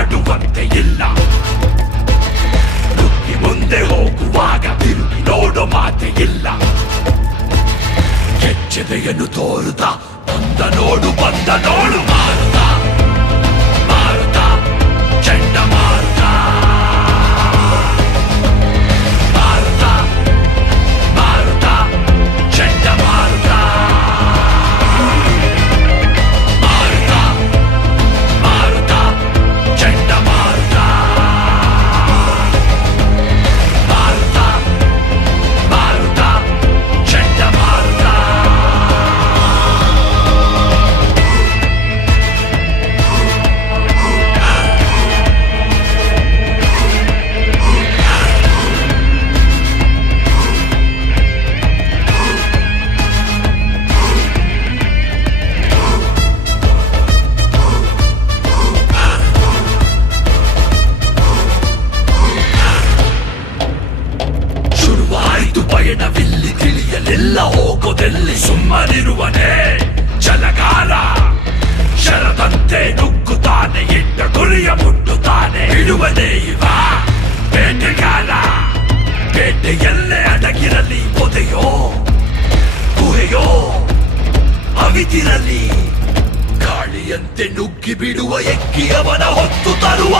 ಮಾಡುವಂತೆ ಇಲ್ಲ. ನುಗ್ಗಿ ಮುಂದೆ ಹೋಗುವಾಗ ತಿರುಗಿ ನೋಡೋ ಮಾತೆ ಇಲ್ಲ. ಕೆಚ್ಚೆದೆಯನ್ನು ತೋರುತ್ತ ಬಂದ ನೋಡು ಮಾರುತ ಮಾರುತ ಚಂಡಮಾರುತ. ಮಾರುತ ಮಾರುತ ಚಂಡಮಾರುತ. ಮಾರುತ ಮಾರುತ ಚಂಡಮಾರುತ. ಮಾರುತ ಮಾರುತ ಚಂಡಮಾರುತ. ಶುರುವಾಯಿತು ಪಯಣವಿಲ್ಲಿ, ತಿಳಿಯಲಿಲ್ಲ ಹೋಗೋದೆಲ್ಲಿ. ಸುಮ್ಮನಿರುವನೇ ಛಲಗಾರ, ಶರದಂತೆ ನುಗ್ಗುತ್ತಾನೆ, ಇಟ್ಟ ಗುರಿಯ ಮುಟ್ಟುತ್ತಾನೆ. ಬಿಡುವನೇ ಇವ ಬೇಟೆಗಾರ. ಬೇಟೆಯಲ್ಲೇ ಅಡಗಿರಲಿ ಪೊದೆಯೋ ಗುಹೆಯೋ ಅವಿತಿರಲಿ. ಗಾಳಿಯಂತೆ ನುಗ್ಗಿ ಬಿಡುವ ಎಕ್ಕಿಯವನ ಹೊತ್ತು ತರುವ.